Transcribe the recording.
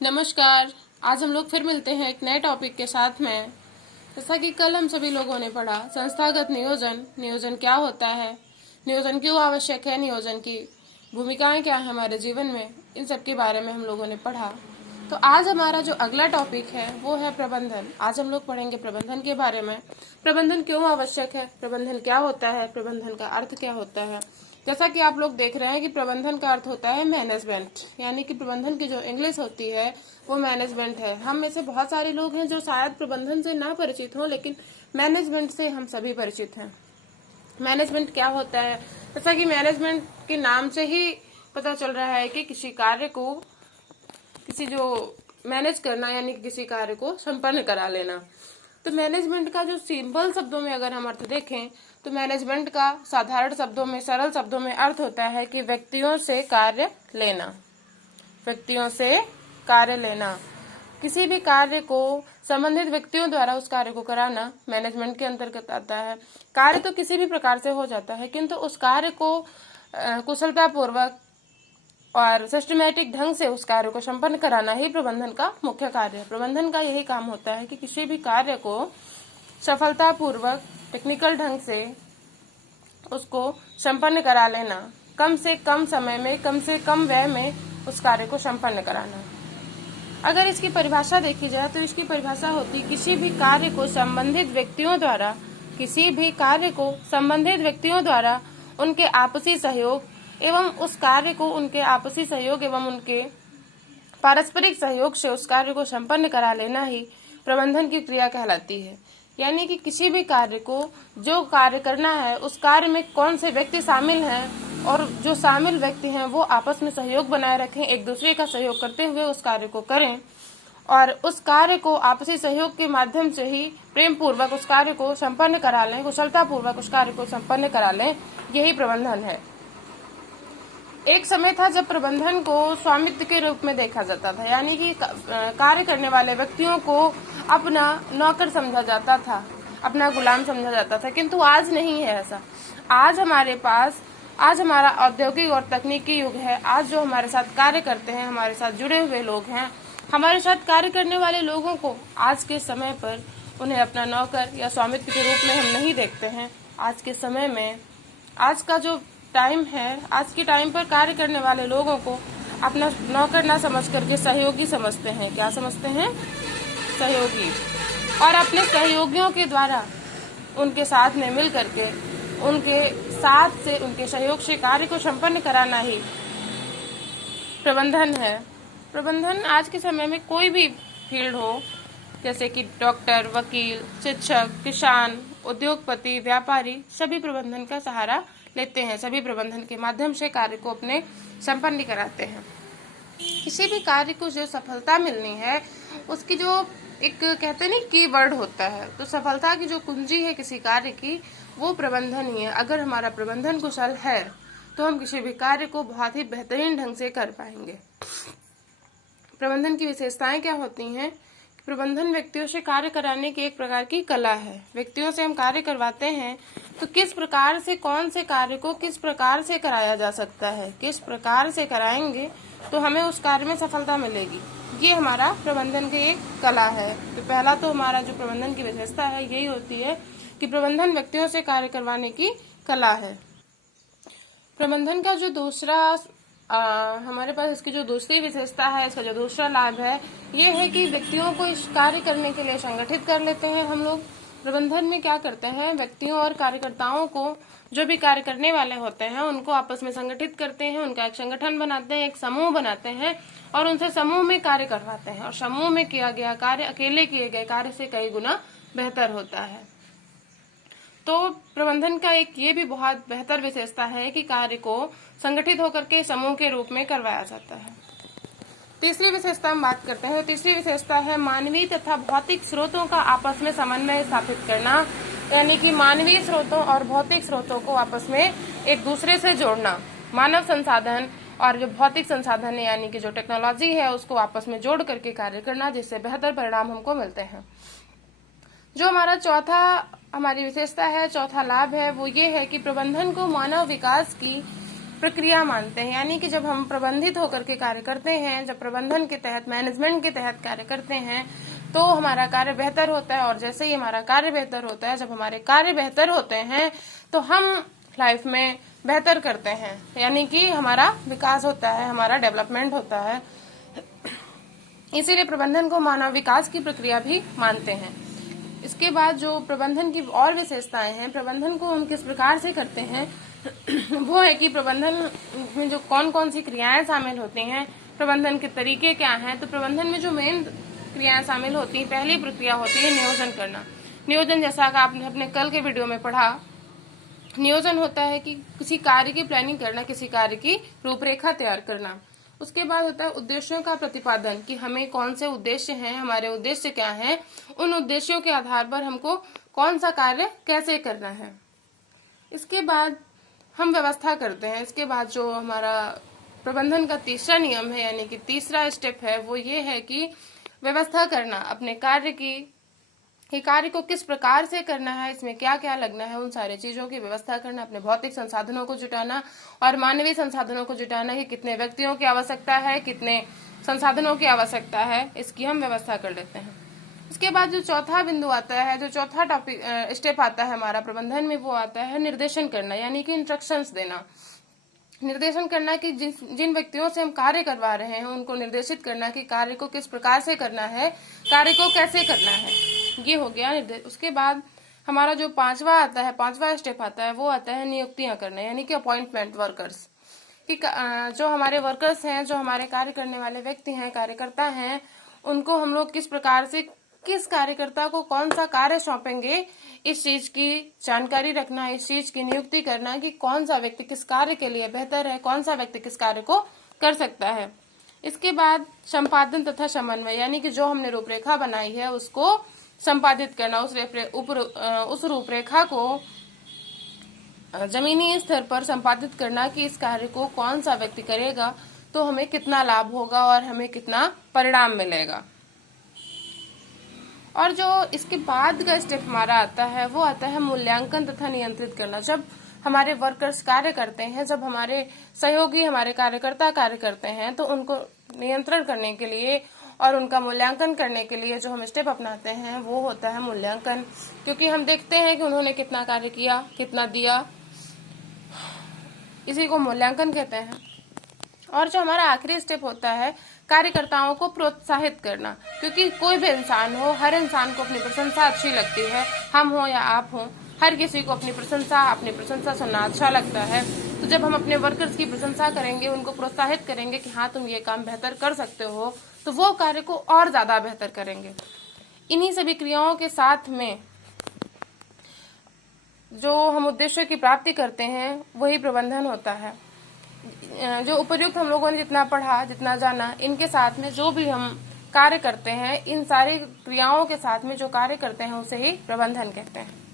नमस्कार। आज हम लोग फिर मिलते हैं एक नए टॉपिक के साथ में। जैसा कि कल हम सभी लोगों ने पढ़ा संस्थागत नियोजन, नियोजन क्या होता है, नियोजन क्यों आवश्यक है, नियोजन की भूमिकाएं क्या है हमारे जीवन में, इन सब के बारे में हम लोगों ने पढ़ा। तो आज हमारा जो अगला टॉपिक है वो है प्रबंधन। आज हम लोग पढ़ेंगे प्रबंधन के बारे में। प्रबंधन क्यों आवश्यक है, प्रबंधन क्या होता है, प्रबंधन का अर्थ क्या होता है। जैसा कि आप लोग देख रहे हैं कि प्रबंधन का अर्थ होता है मैनेजमेंट, यानी कि प्रबंधन की जो इंग्लिश होती है वो मैनेजमेंट है। हम में से बहुत सारे लोग हैं जो शायद प्रबंधन से ना परिचित हों, लेकिन मैनेजमेंट से हम सभी परिचित हैं। मैनेजमेंट क्या होता है, जैसा कि मैनेजमेंट के नाम से ही पता चल रहा है कि किसी कार्य को, किसी जो मैनेज करना यानी कि किसी कार्य को संपन्न करा लेना। तो मैनेजमेंट का जो सिंपल शब्दों में अगर हम अर्थ देखें तो मैनेजमेंट का साधारण शब्दों में, सरल शब्दों में अर्थ होता है कि व्यक्तियों से कार्य लेना। व्यक्तियों से कार्य लेना, किसी भी कार्य को संबंधित व्यक्तियों द्वारा उस कार्य को कराना मैनेजमेंट के अंतर्गत आता है। कार्य तो किसी भी प्रकार से हो जाता है, किंतु उस कार्य को कुशलता पूर्वक और सिस्टमेटिक ढंग से उस कार्य को संपन्न कराना ही प्रबंधन का मुख्य कार्य है। प्रबंधन का यही काम होता है कि किसी भी कार्य को सफलतापूर्वक टेक्निकल ढंग से उसको संपन्न करा लेना, कम से कम समय में, कम से कम व्यय में उस कार्य को संपन्न कराना। अगर इसकी परिभाषा देखी जाए तो इसकी परिभाषा होती किसी भी कार्य को संबंधित व्यक्तियों द्वारा, किसी भी कार्य को संबंधित व्यक्तियों द्वारा उनके आपसी सहयोग एवं उस कार्य को उनके आपसी सहयोग एवं उनके पारस्परिक सहयोग से उस कार्य को संपन्न करा लेना ही प्रबंधन की क्रिया कहलाती है। यानी कि किसी भी कार्य को, जो कार्य करना है उस कार्य में कौन से व्यक्ति शामिल हैं और जो शामिल व्यक्ति हैं वो आपस में सहयोग बनाए रखें, एक दूसरे का सहयोग करते हुए उस कार्य को करें और उस कार्य को आपसी सहयोग के माध्यम से ही प्रेम पूर्वक उस कार्य को संपन्न करा लें, कुशलता पूर्वक उस कार्य को संपन्न करा लें, यही प्रबंधन है। एक समय था जब प्रबंधन को स्वामित्व के रूप में देखा जाता था, यानी कि कार्य करने वाले व्यक्तियों को अपना नौकर समझा जाता था, अपना गुलाम समझा जाता था, किंतु आज नहीं है ऐसा। आज हमारे पास, आज हमारा औद्योगिक और तकनीकी युग है। आज जो हमारे साथ कार्य करते हैं, हमारे साथ जुड़े हुए लोग हैं, हमारे साथ कार्य करने वाले लोगों को आज के समय पर उन्हें अपना नौकर या स्वामित्व के रूप में हम नहीं देखते हैं। आज के समय में, आज का जो टाइम है, आज के टाइम पर कार्य करने वाले लोगों को अपना नौकर ना समझ करके सहयोगी समझते हैं। क्या समझते हैं? सहयोगी। और अपने सहयोगियों के द्वारा उनके साथ में मिल करके, उनके साथ से, उनके सहयोग से कार्य को संपन्न कराना ही प्रबंधन है। प्रबंधन आज के समय में कोई भी फील्ड हो, जैसे कि डॉक्टर, वकील, शिक्षक, किसान, उद्योगपति, व्यापारी, सभी प्रबंधन का सहारा लेते हैं। सभी प्रबंधन के माध्यम से कार्य को अपने संपन्न कराते हैं। किसी भी कार्य को जो सफलता मिलनी है, उसकी जो एक कहते हैं ना कीवर्ड होता है, तो सफलता की जो कुंजी है किसी कार्य की, वो प्रबंधन ही है। अगर हमारा प्रबंधन कुशल है तो हम किसी भी कार्य को बहुत ही बेहतरीन ढंग से कर पाएंगे। प्रबंधन की विशेषताएं क्या होती हैं? प्रबंधन व्यक्तियों से कार्य कराने की एक प्रकार की कला है। व्यक्तियों से हम कार्य करवाते हैं तो किस प्रकार से, कौन से कार्य को किस प्रकार से कराया जा सकता है, किस प्रकार से कराएंगे तो हमें उस कार्य में सफलता मिलेगी, ये हमारा प्रबंधन की एक कला है। तो पहला तो हमारा जो प्रबंधन की विशेषता है यही होती है कि प्रबंधन व्यक्तियों से कार्य करवाने की कला है। प्रबंधन का जो दूसरा हमारे पास इसकी जो दूसरी विशेषता है, इसका जो दूसरा लाभ है, ये है कि व्यक्तियों को इस कार्य करने के लिए संगठित कर लेते हैं हम लोग। प्रबंधन में क्या करते हैं, व्यक्तियों और कार्यकर्ताओं को, जो भी कार्य करने वाले होते हैं उनको आपस में संगठित करते हैं, उनका एक संगठन बनाते हैं, एक समूह बनाते हैं और उनसे समूह में कार्य करवाते हैं। और समूह में किया गया कार्य अकेले किए गए कार्य से कई गुना बेहतर होता है। तो प्रबंधन का एक ये भी बहुत बेहतर विशेषता है कि कार्य को संगठित होकर के समूह के रूप में करवाया जाता है। तीसरी विशेषता हम बात करते हैं। तीसरी विशेषता है मानवीय तथा भौतिक स्रोतों का आपस में समन्वय स्थापित करना, यानी कि मानवीय स्रोतों और भौतिक स्रोतों को आपस में एक दूसरे से जोड़ना। मानव संसाधन और जो भौतिक संसाधन है, यानी कि जो टेक्नोलॉजी है, उसको आपस में जोड़ करके कार्य करना, जिससे बेहतर परिणाम हमको मिलते हैं। जो हमारा हमारी विशेषता है, चौथा लाभ है, वो ये है कि प्रबंधन को मानव विकास की प्रक्रिया मानते हैं। यानी कि जब हम प्रबंधित होकर के कार्य करते हैं, जब प्रबंधन के तहत, मैनेजमेंट के तहत कार्य करते हैं, तो हमारा कार्य बेहतर होता है। और जैसे ही हमारा कार्य बेहतर होता है, जब हमारे कार्य बेहतर होते हैं, तो हम लाइफ में बेहतर करते हैं, यानी कि हमारा विकास होता है, हमारा डेवलपमेंट होता है। इसीलिए प्रबंधन को मानव विकास की प्रक्रिया भी मानते हैं। इसके बाद जो प्रबंधन की और विशेषताएं हैं, प्रबंधन को हम किस प्रकार से करते हैं, वो है कि प्रबंधन में जो कौन कौन सी क्रियाएं शामिल होती हैं, प्रबंधन के तरीके क्या हैं। तो प्रबंधन में जो मेन क्रियाएं शामिल होती हैं, पहली प्रक्रिया होती है नियोजन करना। नियोजन, जैसा कि आपने अपने कल के वीडियो में पढ़ा, नियोजन होता है कि किसी कार्य की प्लानिंग करना, किसी कार्य की रूपरेखा तैयार करना। उसके बाद होता है उद्देश्यों का प्रतिपादन, कि हमें कौन से उद्देश्य हैं, हमारे उद्देश्य क्या हैं, उन उद्देश्यों के आधार पर हमको कौन सा कार्य कैसे करना है। इसके बाद हम व्यवस्था करते हैं। इसके बाद जो हमारा प्रबंधन का तीसरा नियम है, यानी कि तीसरा स्टेप है, वो ये है कि व्यवस्था करना अपने कार्य की, कि कार्य को किस प्रकार से करना है, इसमें क्या क्या लगना है, उन सारी चीजों की व्यवस्था करना। अपने भौतिक संसाधनों को जुटाना और मानवीय संसाधनों को जुटाना, कि कितने व्यक्तियों की आवश्यकता है, कितने संसाधनों की आवश्यकता है, इसकी हम व्यवस्था कर लेते हैं। इसके बाद जो चौथा बिंदु आता है, जो चौथा टॉपिक स्टेप आता है हमारा प्रबंधन में, वो आता है निर्देशन करना, यानी कि इंस्ट्रक्शंस देना। निर्देशन करना कि जिन व्यक्तियों से हम कार्य करवा रहे हैं, उनको निर्देशित करना कि कार्य को किस प्रकार से करना है, कार्य को कैसे करना है। ये हो गया निर्देश। उसके बाद हमारा जो पांचवा स्टेप आता है, वो आता है नियुक्तियां करना, यानी कि अपॉइंटमेंट वर्कर्स, कि जो हमारे वर्कर्स हैं, जो हमारे कार्य करने वाले व्यक्ति हैं, कार्यकर्ता हैं, उनको हम लोग किस प्रकार से, किस कार्यकर्ता को कौन सा कार्य सौंपेंगे, इस चीज की जानकारी रखना, इस चीज की नियुक्ति करना कि कौन सा व्यक्ति किस कार्य के लिए बेहतर है, कौन सा व्यक्ति किस कार्य को कर सकता है। इसके बाद संपादन तथा समन्वय, यानी कि जो हमने रूपरेखा बनाई है उसको संपादित करना, उस रूपरेखा को जमीनी स्तर पर संपादित करना कि इस कार्य को कौन सा व्यक्ति करेगा तो हमें कितना लाभ होगा और हमें कितना परिणाम मिलेगा। और जो इसके बाद का स्टेप हमारा आता है, वो आता है मूल्यांकन तथा नियंत्रित करना। जब हमारे वर्कर्स कार्य करते हैं, जब हमारे सहयोगी, हमारे कार्यकर्ता कार्य करते हैं, तो उनको नियंत्रण करने के लिए और उनका मूल्यांकन करने के लिए जो हम स्टेप अपनाते हैं, वो होता है मूल्यांकन। क्योंकि हम देखते हैं कि उन्होंने कितना कार्य किया, कितना दिया, इसी को मूल्यांकन कहते हैं। और जो हमारा आखिरी स्टेप होता है, कार्यकर्ताओं को प्रोत्साहित करना। क्योंकि कोई भी इंसान हो, हर इंसान को अपनी प्रशंसा अच्छी लगती है, हम हो या आप हो, हर किसी को अपनी प्रशंसा सुनना अच्छा लगता है। तो जब हम अपने वर्कर्स की प्रशंसा करेंगे, उनको प्रोत्साहित करेंगे कि हाँ तुम ये काम बेहतर कर सकते हो, तो वो कार्य को और ज्यादा बेहतर करेंगे। इन्हीं सभी क्रियाओं के साथ में जो हम उद्देश्य की प्राप्ति करते हैं, वही प्रबंधन होता है। जो उपर्युक्त हम लोगों ने जितना पढ़ा, जितना जाना, इनके साथ में जो भी हम कार्य करते हैं, इन सारी क्रियाओं के साथ में जो कार्य करते हैं, उसे ही प्रबंधन कहते हैं।